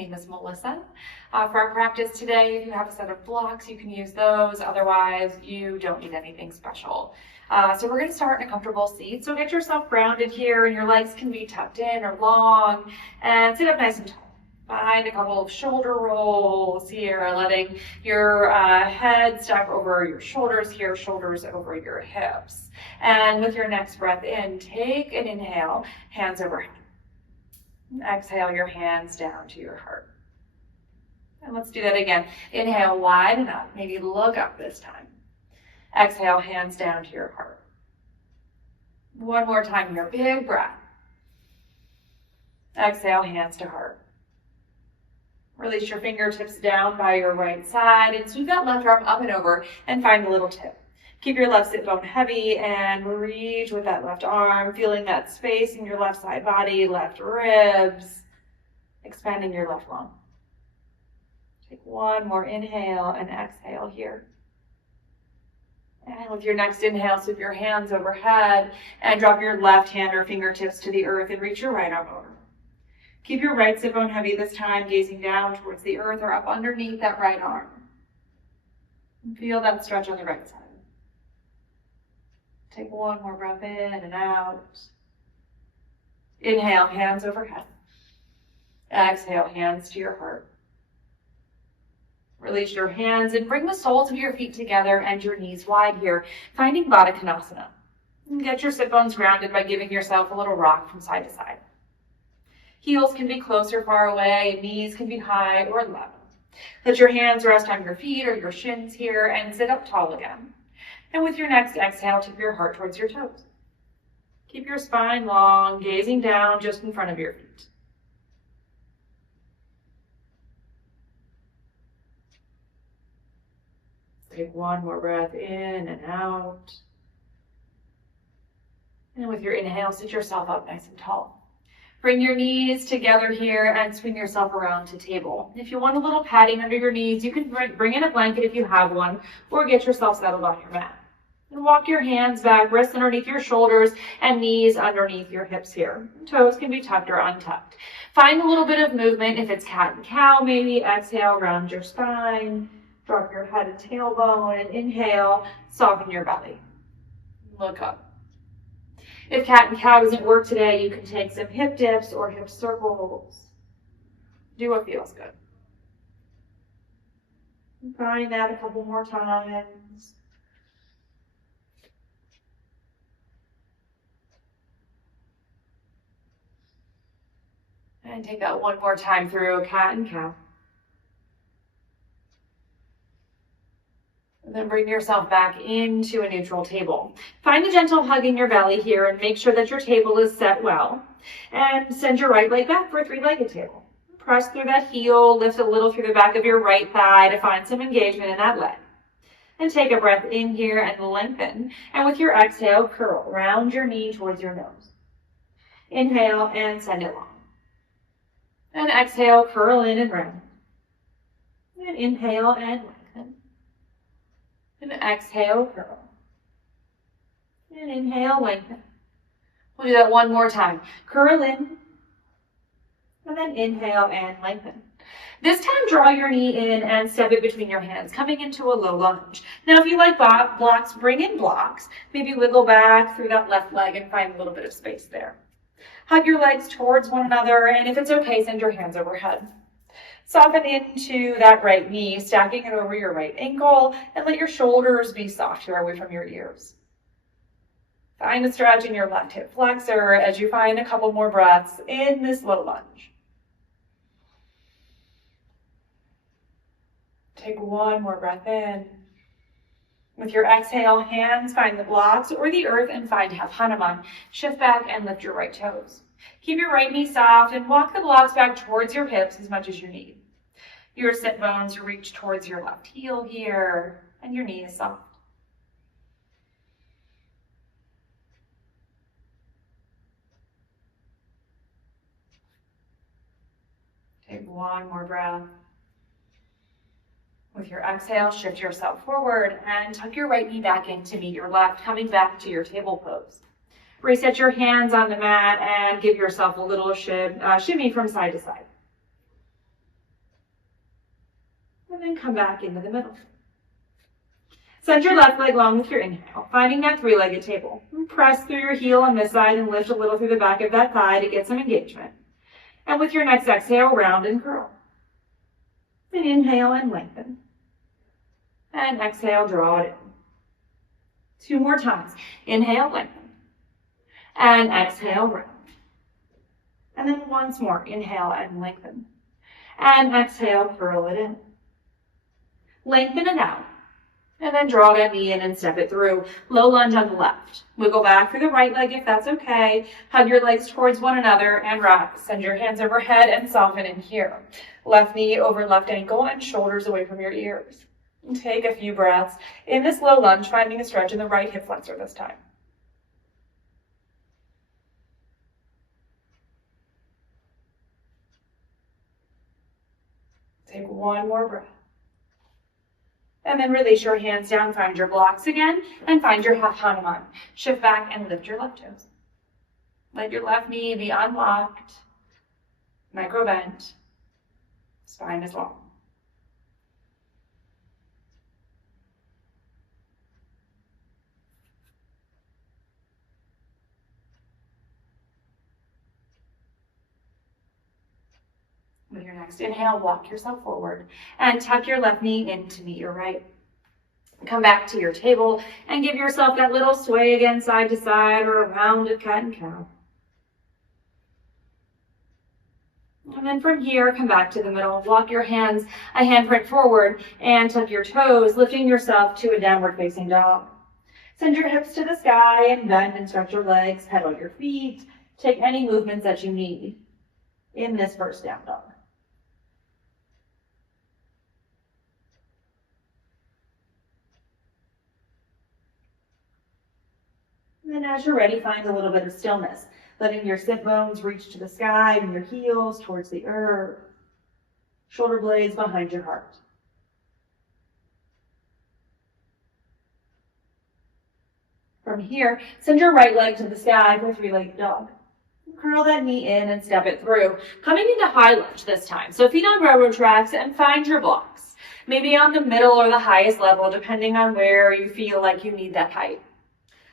name is Melissa. For our practice today, if you have a set of blocks, you can use those. Otherwise, you don't need anything special. So we're going to start in a comfortable seat. So get yourself grounded here, and your legs can be tucked in or long, and sit up nice and tall. Find a couple of shoulder rolls here, letting your head stack over your shoulders here, shoulders over your hips. And with your next breath in, take an inhale, hands overhead. Exhale your hands down to your heart. And let's do that again. Inhale, widen up, maybe look up this time. Exhale, hands down to your heart. One more time here, big breath. Exhale, hands to heart. Release your fingertips down by your right side and sweep that left arm up and over and find the little tip. Keep your left sit bone heavy and reach with that left arm, feeling that space in your left side body, left ribs, expanding your left lung. Take one more inhale and exhale here. And with your next inhale, sweep your hands overhead and drop your left hand or fingertips to the earth and reach your right arm over. Keep your right sit bone heavy this time, gazing down towards the earth or up underneath that right arm. And feel that stretch on the right side. Take one more breath in and out. Inhale, hands overhead. Exhale, hands to your heart. Release your hands and bring the soles of your feet together and your knees wide here, finding Baddha Konasana. And get your sit bones grounded by giving yourself a little rock from side to side. Heels can be close or far away, knees can be high or level. Let your hands rest on your feet or your shins here and sit up tall again. And with your next exhale, tip your heart towards your toes. Keep your spine long, gazing down just in front of your feet. Take one more breath in and out. And with your inhale, sit yourself up nice and tall. Bring your knees together here and swing yourself around to table. If you want a little padding under your knees, you can bring in a blanket if you have one, or get yourself settled on your mat. And walk your hands back, wrists underneath your shoulders, and knees underneath your hips here. Toes can be tucked or untucked. Find a little bit of movement. If it's cat and cow, maybe exhale, round your spine, drop your head and tailbone, and inhale, soften your belly. Look up. If cat and cow doesn't work today, you can take some hip dips or hip circles. Do what feels good. Find that a couple more times. And take that one more time through cat and cow. And then bring yourself back into a neutral table. Find a gentle hug in your belly here and make sure that your table is set well. And send your right leg back for a three-legged table. Press through that heel, lift a little through the back of your right thigh to find some engagement in that leg. And take a breath in here and lengthen. And with your exhale, curl. Round your knee towards your nose. Inhale and send it long. And exhale, curl in and round. And inhale and lengthen. And exhale, curl. And inhale, lengthen. We'll do that one more time. Curl in. And then inhale and lengthen. This time, draw your knee in and step it between your hands, coming into a low lunge. Now, if you like blocks, bring in blocks. Maybe wiggle back through that left leg and find a little bit of space there. Hug your legs towards one another, and if it's okay, send your hands overhead. Soften into that right knee, stacking it over your right ankle, and let your shoulders be soft here away from your ears. Find a stretch in your left hip flexor as you find a couple more breaths in this low lunge. Take one more breath in. With your exhale, hands find the blocks or the earth and find half Hanuman. Shift back and lift your right toes. Keep your right knee soft and walk the blocks back towards your hips as much as you need. Your sit bones reach towards your left heel here, and your knee is soft. Take one more breath. With your exhale, shift yourself forward and tuck your right knee back in to meet your left, coming back to your table pose. Reset your hands on the mat and give yourself a little shimmy from side to side. and then come back into the middle. Send your left leg long with your inhale, finding that three-legged table. Press through your heel on this side and lift a little through the back of that thigh to get some engagement. And with your next exhale, round and curl. And inhale and lengthen. And exhale, draw it in. 2 more times. Inhale, lengthen. And exhale, round. And then once more, inhale and lengthen. And exhale, curl it in. Lengthen it out. And then draw that knee in and step it through. Low lunge on the left. We'll go back through the right leg if that's okay. Hug your legs towards one another and rock. Send your hands overhead and soften in here. Left knee over left ankle and shoulders away from your ears. Take a few breaths in this low lunge, finding a stretch in the right hip flexor this time. Take one more breath. And then release your hands down, find your blocks again, and find your half Hanuman. Shift back and lift your left toes. Let your left knee be unlocked, micro bent, spine is long. With your next inhale, walk yourself forward and tuck your left knee in to meet your right. Come back to your table and give yourself that little sway again, side to side, or a rounded cat and cow. And then from here, come back to the middle. Walk your hands a handprint forward and tuck your toes, lifting yourself to a downward facing dog. Send your hips to the sky and bend and stretch your legs, pedal your feet. Take any movements that you need in this first down dog. And then as you're ready, find a little bit of stillness, letting your sit bones reach to the sky and your heels towards the earth, shoulder blades behind your heart. From here, send your right leg to the sky for three-legged dog. Curl that knee in and step it through, coming into high lunge this time. So feet on railroad tracks and find your blocks, maybe on the middle or the highest level, depending on where you feel like you need that height.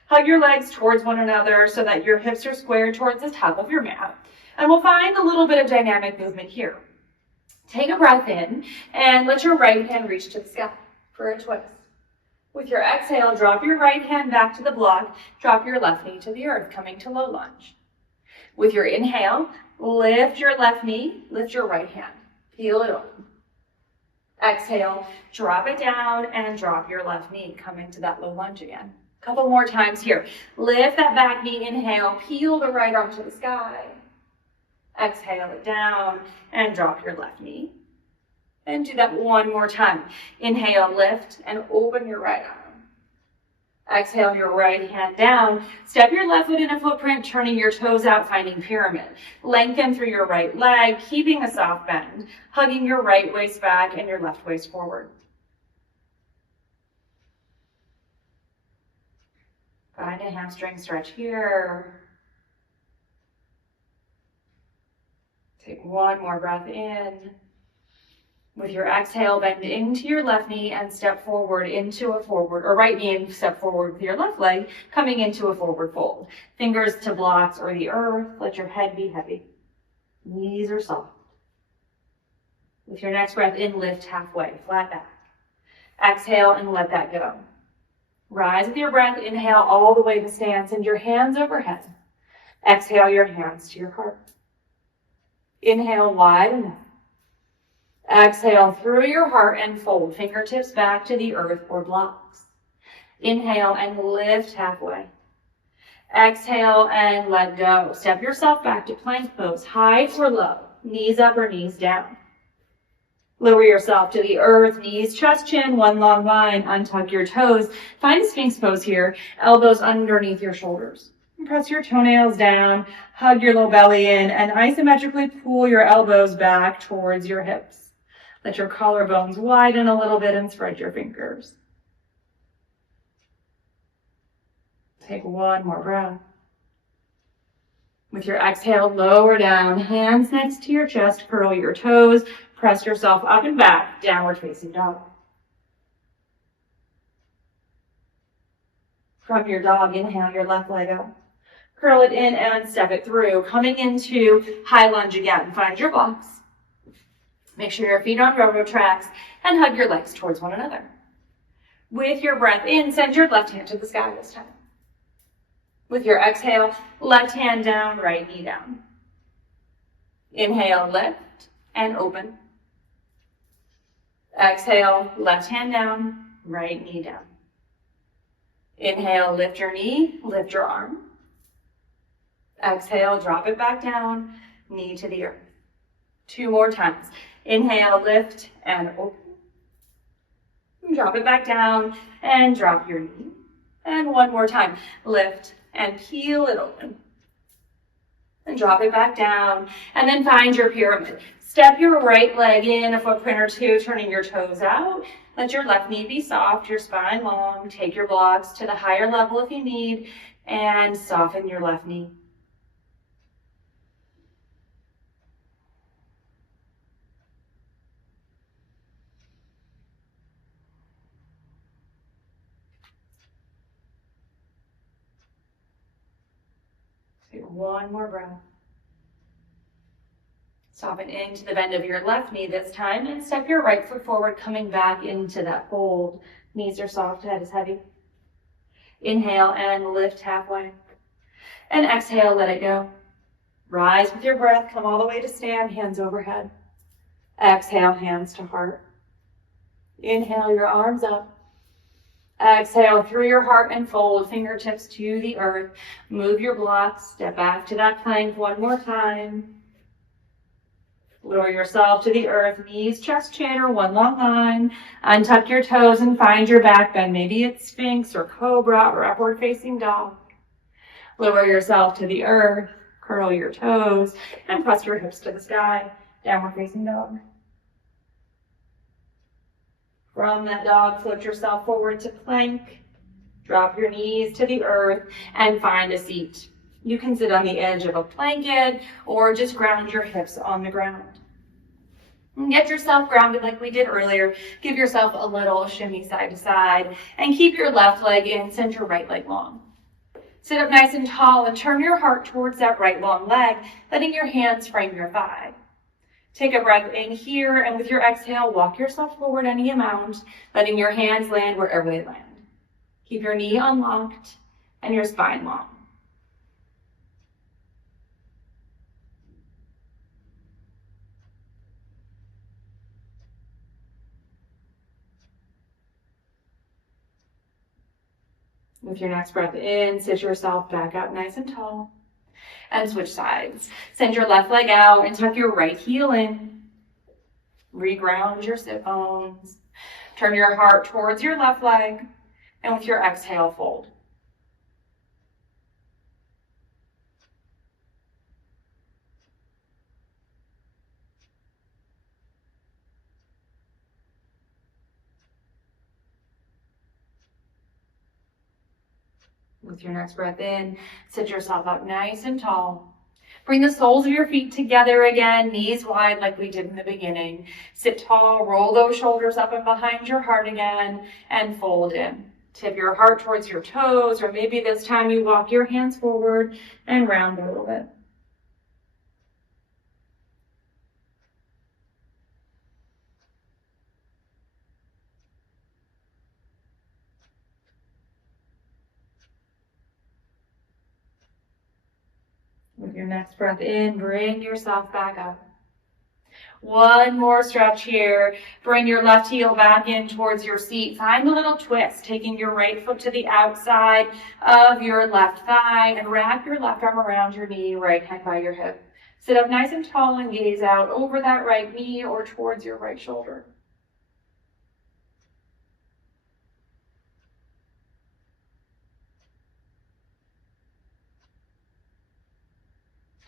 Hug your legs towards one another so that your hips are squared towards the top of your mat. And we'll find a little bit of dynamic movement here. Take a breath in and let your right hand reach to the sky for a twist. With your exhale, drop your right hand back to the block, drop your left knee to the earth, coming to low lunge. With your inhale, lift your left knee, lift your right hand, peel it open. Exhale, drop it down and drop your left knee, coming to that low lunge again. Couple more times here. Lift that back knee, inhale, peel the right arm to the sky. Exhale it down and drop your left knee. And do that one more time. Inhale, lift and open your right arm. Exhale your right hand down. Step your left foot in a footprint, turning your toes out, finding pyramid. Lengthen through your right leg, keeping a soft bend, hugging your right waist back and your left waist forward. Find a hamstring stretch here. Take one more breath in. With your exhale, bend into your left knee and step forward into a forward, or right knee and step forward with your left leg, coming into a forward fold. Fingers to blocks or the earth. Let your head be heavy. Knees are soft. With your next breath in, lift halfway, flat back. Exhale and let that go. Rise with your breath, inhale all the way to stand. Send your hands overhead. Exhale your hands to your heart. Inhale wide enough. Exhale through your heart and fold fingertips back to the earth or blocks. Inhale and lift halfway. Exhale and let go. Step yourself back to plank pose, high or low, knees up or knees down. Lower yourself to the earth, knees, chest, chin, one long line. Untuck your toes. Find a Sphinx pose here, elbows underneath your shoulders. Press your toenails down, hug your low belly in, and isometrically pull your elbows back towards your hips. Let your collarbones widen a little bit and spread your fingers. Take one more breath. With your exhale, lower down, hands next to your chest, curl your toes, Press yourself up and back, downward facing dog. From your dog, inhale your left leg up. Curl it in and step it through. Coming into high lunge again. Find your blocks. Make sure your feet on railroad tracks and hug your legs towards one another. With your breath in, send your left hand to the sky this time. With your exhale, left hand down, right knee down. Inhale, lift and open. Exhale, left hand down, right knee down. Inhale, lift your knee, lift your arm. Exhale, drop it back down, knee to the earth. 2 more times. Inhale, lift and open. Drop it back down and drop your knee. And 1 more time. Lift and peel it open. And drop it back down. And then find your pyramid. Step your right leg in a footprint or 2, turning your toes out. Let your left knee be soft, your spine long. Take your blocks to the higher level if you need, and soften your left knee. Take 1 more breath. Soften into the bend of your left knee this time and step your right foot forward, coming back into that fold. Knees are soft, head is heavy. Inhale and lift halfway. And exhale, let it go. Rise with your breath, come all the way to stand, hands overhead. Exhale, hands to heart. Inhale, your arms up. Exhale through your heart and fold, fingertips to the earth. Move your blocks, step back to that plank 1 more time. Lower yourself to the earth, knees, chest, chin, or 1 long line. Untuck your toes and find your back bend. Maybe it's Sphinx or Cobra or upward facing dog. Lower yourself to the earth, curl your toes, and press your hips to the sky. Downward facing dog. From that dog, float yourself forward to plank. Drop your knees to the earth and find a seat. You can sit on the edge of a blanket or just ground your hips on the ground. And get yourself grounded like we did earlier. Give yourself a little shimmy side to side and keep your left leg in, send your right leg long. Sit up nice and tall and turn your heart towards that right long leg, letting your hands frame your thigh. Take a breath in here, and with your exhale, walk yourself forward any amount, letting your hands land wherever they land. Keep your knee unlocked and your spine long. With your next breath in, sit yourself back up nice and tall. And switch sides. Send your left leg out and tuck your right heel in. Reground your sit bones. Turn your heart towards your left leg. And with your exhale, fold. With your next breath in, sit yourself up nice and tall. Bring the soles of your feet together again, knees wide like we did in the beginning. Sit tall, roll those shoulders up and behind your heart again, and fold in. Tip your heart towards your toes, or maybe this time you walk your hands forward and round a little bit. With your next breath in, bring yourself back up. 1 more stretch here. Bring your left heel back in towards your seat. Find a little twist, taking your right foot to the outside of your left thigh and wrap your left arm around your knee, right hand by your hip. Sit up nice and tall and gaze out over that right knee or towards your right shoulder.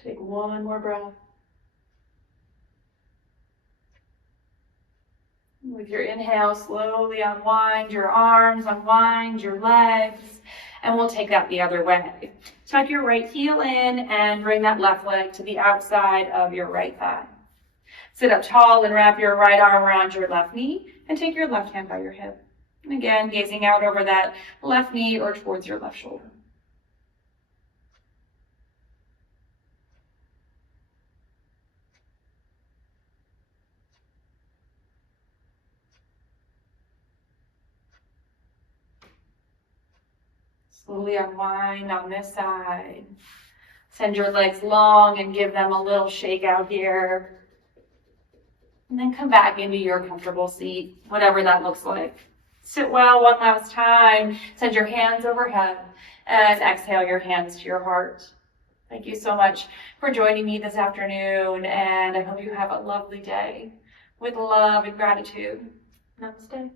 Take 1 more breath. With your inhale, slowly unwind your arms, unwind your legs, and we'll take that the other way. Tuck your right heel in and bring that left leg to the outside of your right thigh. Sit up tall and wrap your right arm around your left knee and take your left hand by your hip. And again, gazing out over that left knee or towards your left shoulder. Slowly unwind on this side. Send your legs long and give them a little shake out here. And then come back into your comfortable seat, whatever that looks like. Sit well one last time. Send your hands overhead and exhale your hands to your heart. Thank you so much for joining me this afternoon, and I hope you have a lovely day with love and gratitude. Namaste.